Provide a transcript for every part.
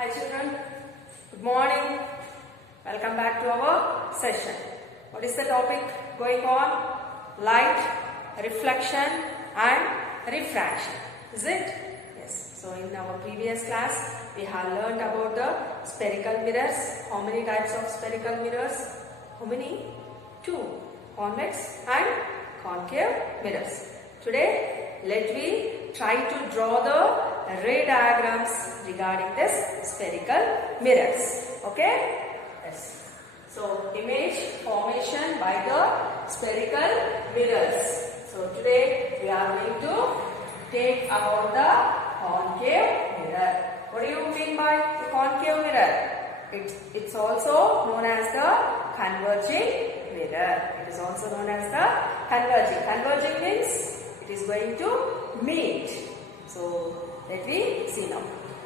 Hi children, good morning. Welcome back to our session. What is the topic going on? Light, reflection and refraction. Is it? Yes. So in our previous class, we have learned about the spherical mirrors. How many types of spherical mirrors? How many? 2. Convex and concave mirrors. Today, let me try to draw the ray diagrams regarding this spherical mirrors. Okay? Yes. So, image formation by the spherical mirrors. So, today we are going to take about the concave mirror. What do you mean by the concave mirror? It's also known as the converging mirror. It is also known as the converging. Converging means it is going to meet. So, let me see now.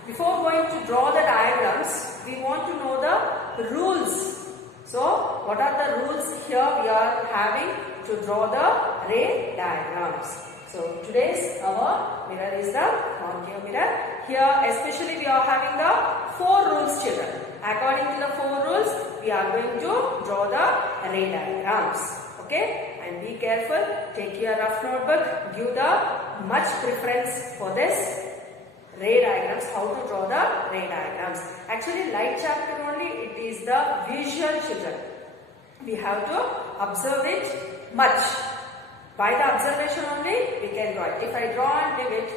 Before going to draw the diagrams, we want to know the rules. So, what are the rules here we are having to draw the ray diagrams? So, today's our mirror is the concave mirror. Here, especially we are having the 4 rules, children. According to the 4 rules, we are going to draw the ray diagrams. Okay? And be careful. Take your rough notebook. Give the much preference for this ray diagrams, how to draw the ray diagrams. Actually, light chapter only, it is the visual, children. We have to observe it much. By the observation only, we can draw it. If I draw and leave it,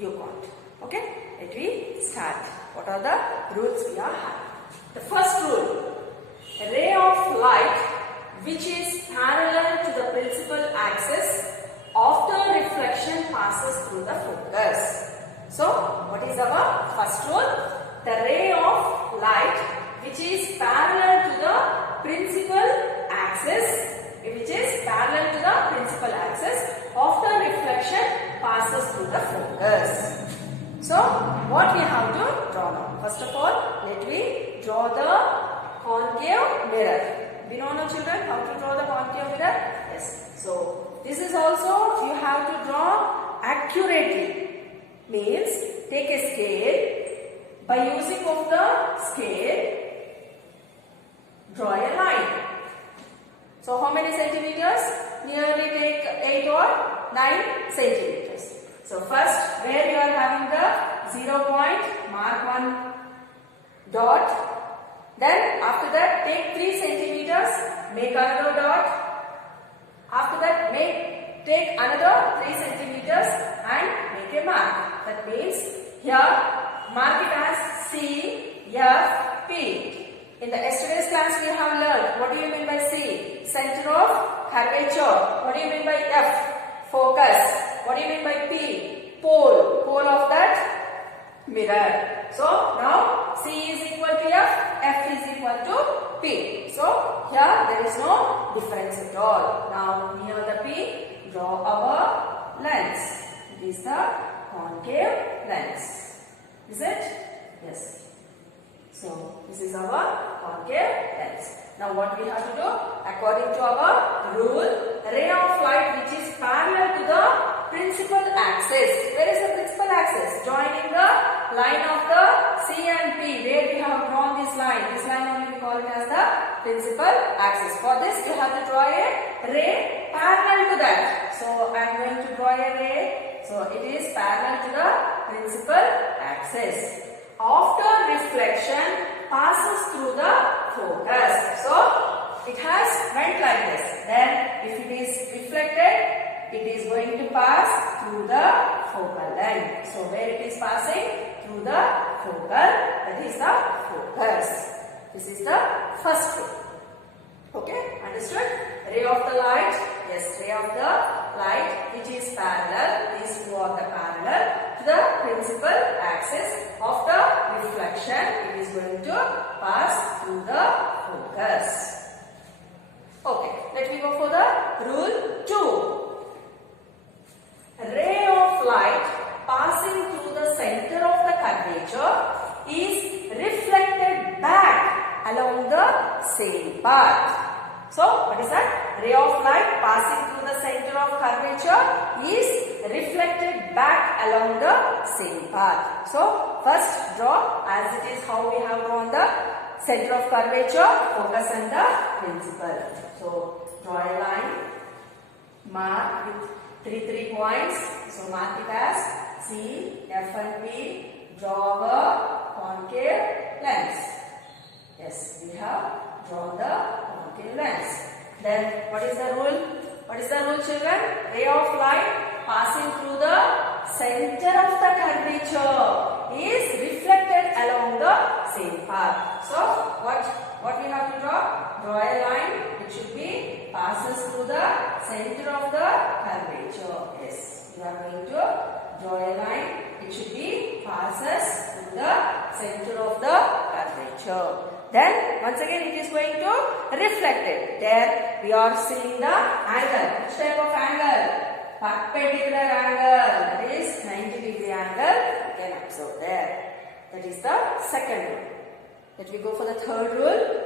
you can't. Okay? Let me start. What are the rules we are having? The first rule, a ray of light which is parallel to the principal axis after reflection passes through the focus. So, what is our first rule? The ray of light which is parallel to the principal axis, after reflection passes through the focus. So, what we have to draw now? First of all, let me draw the concave mirror. We know now, children, how to draw the concave mirror? Yes. So, this is also you have to draw accurately. Means take a scale. By using of the scale, draw a line. So, how many centimeters? Nearly take 8 or 9 centimeters. So, first where you are having the 0 point, mark 1 dot. Then after that take 3 centimeters, make another dot. After that take another 3 centimeters and make a mark. That means here mark it as C, F, P. In the yesterday's class we have learned what do you mean by C? Center of curvature. What do you mean by F? Focus. What do you mean by P? Pole. Pole of that mirror. So now C is equal to F is equal to P. So here there is no difference at all. Now near the P, draw our lens. It is the concave lens. Is it? Yes. So this is our concave lens. Now what we have to do? According to our rule, ray of light which is parallel to the principal axis. Where is the principal axis? Joining the line of the C and P, where we have drawn this line. This line only we call it as the principal axis. For this you have to draw a ray parallel to that. So I am going to draw a ray. So it is parallel to the principal axis. After reflection passes through the focus. So it has went like this. Then if it is reflected, it is going to pass through the focal length. So where it is passing? Through the focal, that is the focus. This is the first rule. Okay, understood? Ray of the light, yes, ray of the light which is parallel, these two are the parallel to the principal axis. After reflection, it is going to pass through the focus. Okay, let me go for the rule 2. A ray of light passing through the center of the curvature is reflected back along the same path. So what is that? Ray of light passing through the center of curvature is reflected back along the same path. So first draw as it is how we have drawn the center of curvature, focus and the principal. So draw a line, mark with 3 points. So mark it as C, F and P. Draw a concave lens. Yes, we have drawn the concave lens. Then what is the rule? What is the rule, children? Ray of light passing through the center of the curvature is reflected along the same path. So what we have to draw? Draw a line. It should be passes through the center of the curvature. Yes, you are going to draw a line. It should be passes through the center of the curvature. Then once again it is going to reflect it. There we are seeing the angle. Which type of angle? Perpendicular angle. That is 90-degree angle. You can observe there. That is the second rule. Let me go for the third rule.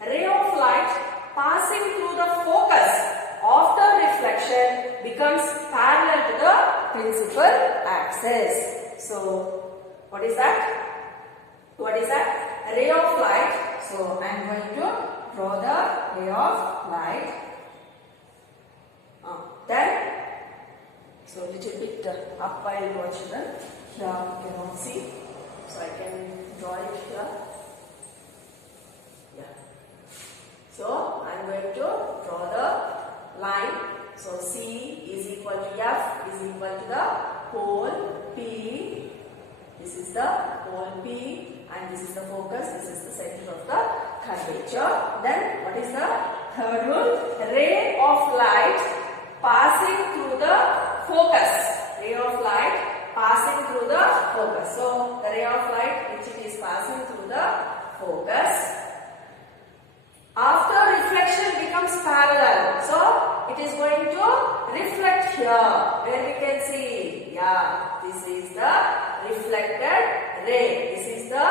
Ray of light passing through the focus after reflection becomes parallel to the principal axis. So what is that? What is that? Ray of light. So I am going to draw the ray of light. Then, so little bit up I will draw, children. Here you cannot see. So I can draw it here. Yeah. So I am going to draw the line. So C is equal to F is equal to the pole P. This is the pole P. And this is the focus, this is the center of the curvature. Then what is the third rule? Ray of light passing through the focus. Ray of light passing through the focus. So the ray of light which it is passing through the focus. After reflection becomes parallel. So it is going to reflect here. Where we can see. Yeah, this is the reflected ray. This is the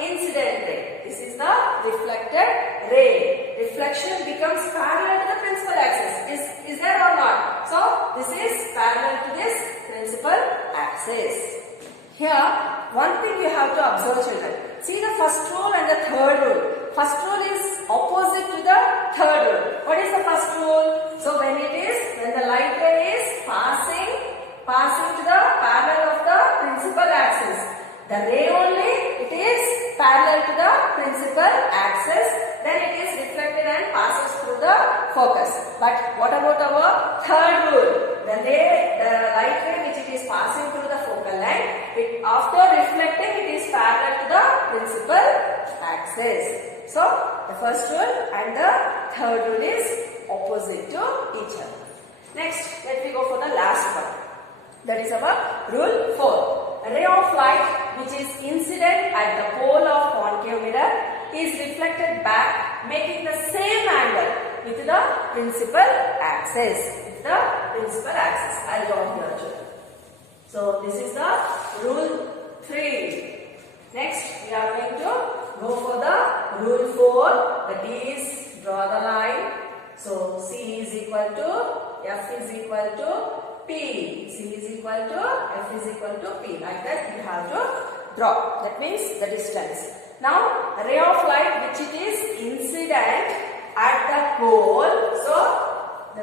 incident ray. This is the reflected ray. Reflection becomes parallel to the principal axis. Is there or not? So this is parallel to this principal axis. Here, one thing you have to observe, children. See the first rule and the third rule. First rule is opposite to the third rule. What is the first rule? So when the light ray is passing to the parallel of the principal axis. The ray only, it is parallel to the principal axis. Then it is reflected and passes through the focus. But what about our third rule? The light ray which it is passing through the focal length, after reflecting it is parallel to the principal axis. So the first rule and the third rule is opposite to each other. Next, let me go for the last one. That is our rule 4. A ray of light which is incident at the pole of concave mirror is reflected back, making the same angle with the principal axis. I'll draw here, children. So this is the rule 3. Next, we are going to go for the rule 4. That is, draw the line. So C is equal to F is equal to P. C is equal to F is equal to P. Like that you have to draw. That means the distance. Now, a ray of light which it is incident at the pole. So,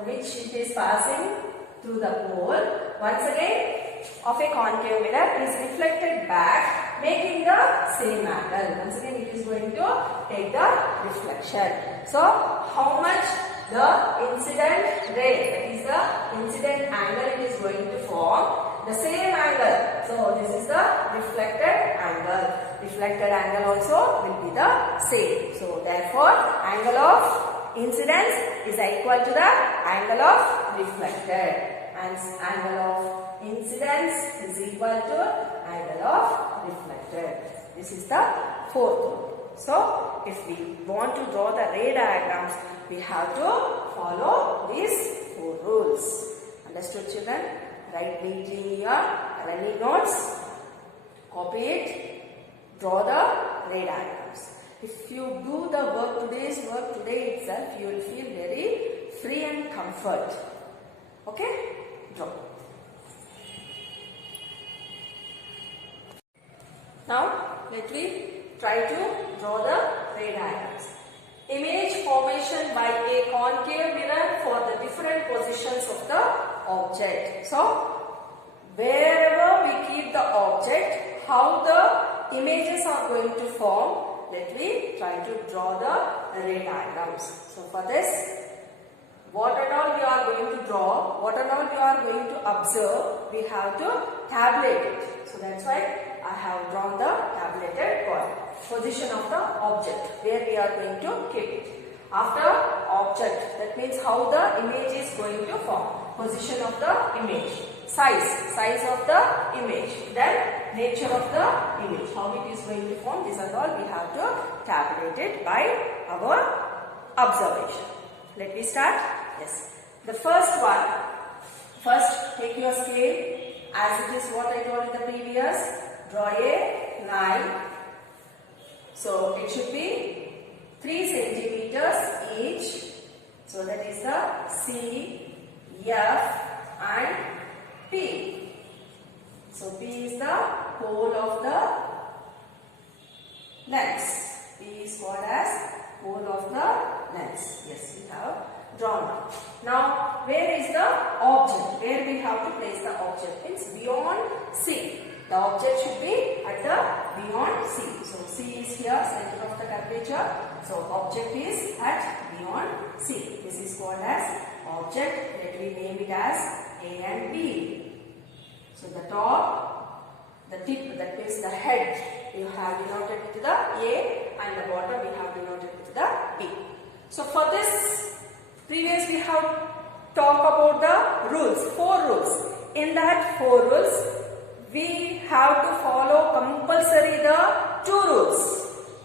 which it is passing through the pole. Once again, of a concave mirror is reflected back, making the same angle. Once again, it is going to take the reflection. So, how much the incident ray, that is the incident angle it is going to form, the same angle. So this is the reflected angle. Reflected angle also will be the same. So therefore, angle of incidence is equal to the angle of reflected. And angle of incidence is equal to angle of reflected. This is the fourth rule. So, if we want to draw the ray diagrams, we have to follow these 4 rules. Understood, children? Write neatly in your running notes. Copy it. Draw the ray diagrams. If you do the work, today's work today itself, you will feel very free and comfort. Okay? Draw. Now, let me try to draw the ray diagrams. Image formation by a concave mirror for the different positions of the object. So, wherever we keep the object, how the images are going to form, let me try to draw the ray diagrams. So, for this, what and all you are going to draw, what and all you are going to observe, we have to tabulate it. So, that's why I have drawn the tabulated position of the object where we are going to keep it. After object, that means how the image is going to form. Position of the image. Size of the image. Then nature of the image. How it is going to form. These are all we have to tabulate it by our observation. Let me start. Yes. The first one. First, take your scale as it is what I told in the previous. Draw a line. So it should be 3 centimeters each. So that is the C, F and P. So P is the pole of the lens. P is called as pole of the lens. Yes, we have drawn. Now, where is the object? Where we have to place the object? Means beyond C. The object should be at the beyond C. So C is here, center of the curvature. So object is at beyond C. This is called as object. Let me name it as A and B. So the top, the tip, that means the head, you have denoted with the A, and the bottom we have denoted with the B. So for this, previous we have talked about the rules, 4 rules. In that 4 rules, we have to follow compulsory the 2 rules.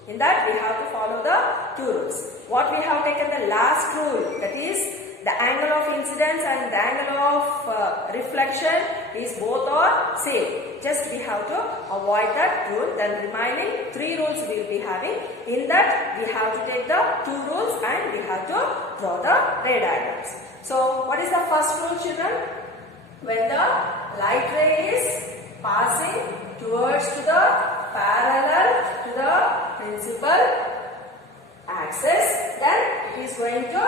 In that we have to follow the 2 rules. What we have taken the last rule, that is the angle of incidence and the angle of reflection is both are same. Just we have to avoid that rule. Then remaining 3 rules we will be having. In that we have to take the 2 rules and we have to draw the ray diagrams. So what is the first rule, children? When the light ray is passing towards to the parallel to the principal axis, then it is going to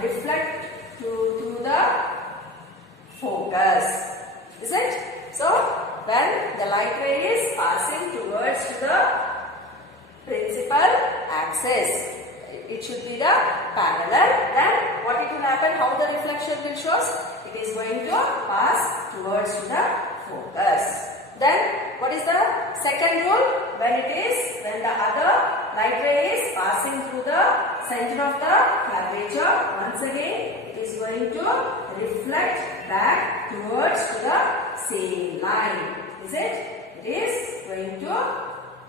reflect to the focus. Is it? So, when the light ray is passing towards to the principal axis, it should be the parallel. Then what it will happen? How the reflection will show? It is going to pass towards to the focus. Then what is the second rule? When the other light ray is passing through the center of the curvature, once again it is going to reflect back towards to the same line. Is it? It is going to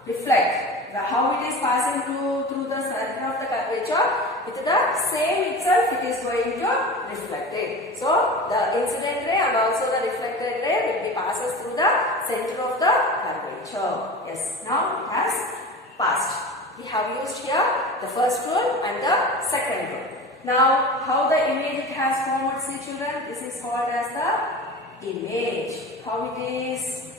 reflect. How it is passing through the center of the curvature, with the same itself it is going to reflect it. So the incident ray and also the reflected ray will be passes through the center of the curvature. Yes, now it has passed. We have used here the first rule and the second rule. Now how the image it has formed, see children, this is called as the image. How it is?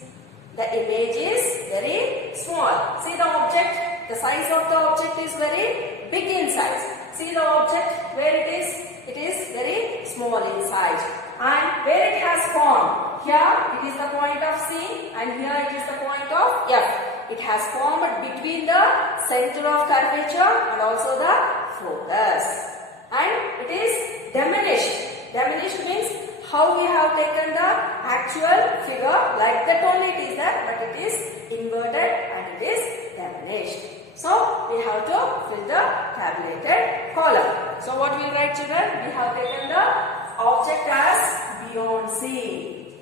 The image is very small. See the object, the size of the object is very big in size. See the object where it is very small in size. And where it has formed, here it is the point of C and here it is the point of F. It has formed between the center of curvature and also the focus. And it is diminished. Diminished means how we have taken the actual figure, like that only it is there, but it is inverted and it is diminished. So we have to fill the tabulated column. So what we will write, children? We have taken the object as beyond C.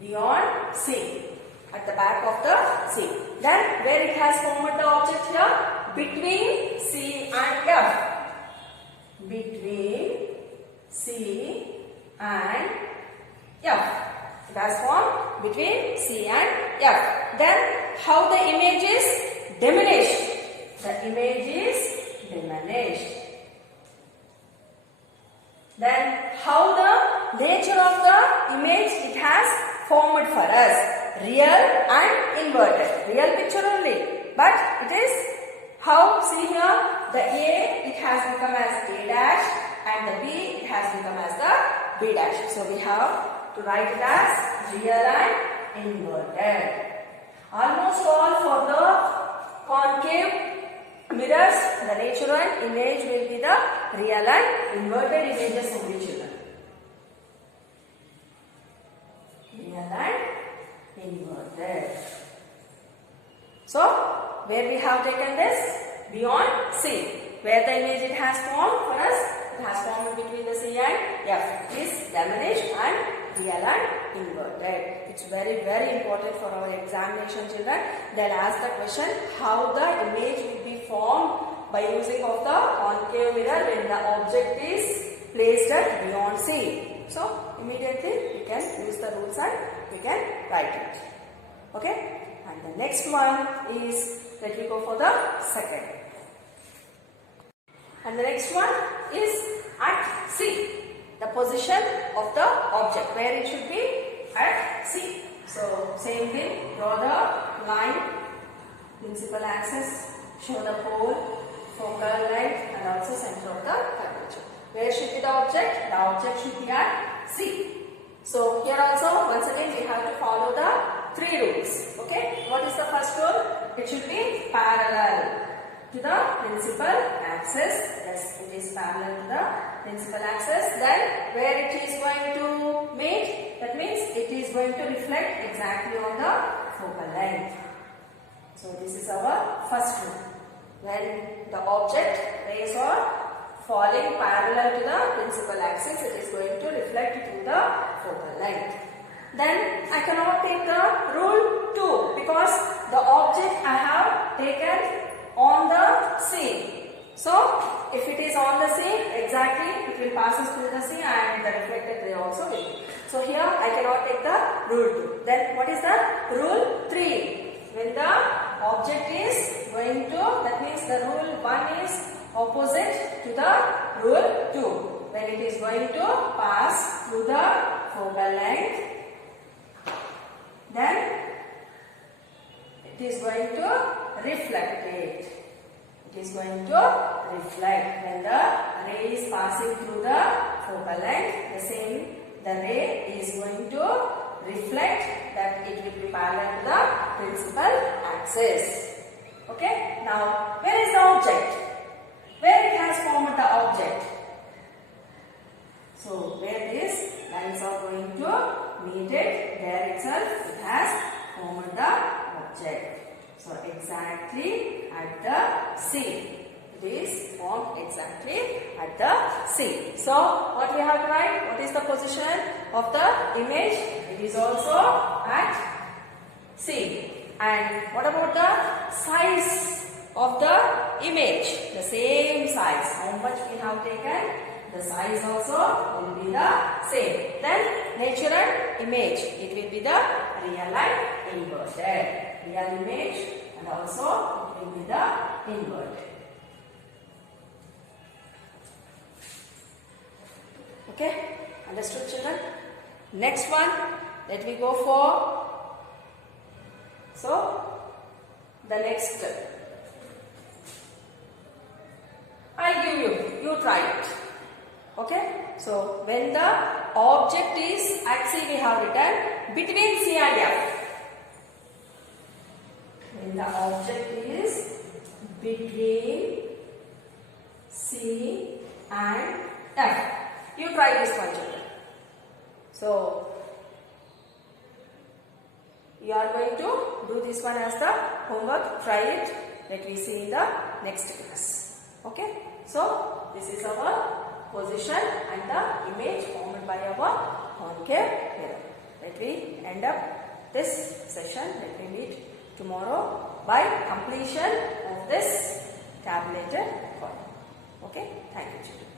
Beyond C. At the back of the C. Then where it has formed the object here? Between C and F. Between C and F. It has formed between C and F. Then how the image is diminished. the image is diminished. Then how the nature of the image it has formed for us? Real and inverted. Real picture only. But it is how, see here, the A it has become as A dash and the B it has become as the B dash. So we have to write it as real and inverted. Almost all for the concave mirrors, the natural image will be the real and inverted images only, children. Real and inverted. So, where we have taken this? Beyond C. Where the image it has formed for us? It has formed between the C and F. It is diminished and real and inverted. It's very important for our examination, children. They'll ask the question how the image will be formed by using of the concave mirror when the object is placed at beyond C. So immediately we can use the rules and we can write it. Okay? And the next one is, let me go for the second. And the next one is at C. The position of the object, where it should be at C. So same thing, draw the line, principal axis, show the pole, focal length and also center of the curvature. Where should be the object? The object should be at C. So here also once again we have to follow the 3 rules. Okay, what is the first rule? It should be parallel to the principal axis. Yes, it is parallel to the principal axis. Then where it is going to meet, that means it is going to reflect exactly on the focal length. So this is our first rule. When the object rays are falling parallel to the principal axis, it is going to reflect through the focal length. Then I cannot take the rule 2 because the object I have taken on the C. So if it is on the C, exactly it will passes through the C and the reflected ray also will be. So here I cannot take the rule 2. Then what is the rule 3? When the object is going to, that means the rule 1 is opposite to the rule 2. When it is going to pass through the focal length, then it is going to reflect it. It is going to reflect. When the ray is passing through the focal length, the ray is going to reflect, that it will be parallel to the principal axis. Okay. Now, where is the object? Where it has formed the object? So, where these lines are going to meet it, there itself it has formed the object. So, exactly at the C. It is formed exactly at the C. So, what we have to write? What is the position of the image? It is also at C. And what about the size of the image? The same size. How much we have taken? The size also will be the same. Then natural image. It will be the real and inverted. Real image and also it will be the inverted. Okay, understood, children? Next one, let me go for, so the next, I'll give you try it. Okay, so when the object is at C, we have written between C and F. When the object is between C and F. You try this one, children. So, you are going to do this one as the homework. Try it. Let me see in the next class. Okay. So, this is our position and the image formed by our concave mirror. Let me end up this session. Let me meet tomorrow by completion of this tabulated column. Okay. Thank you, children.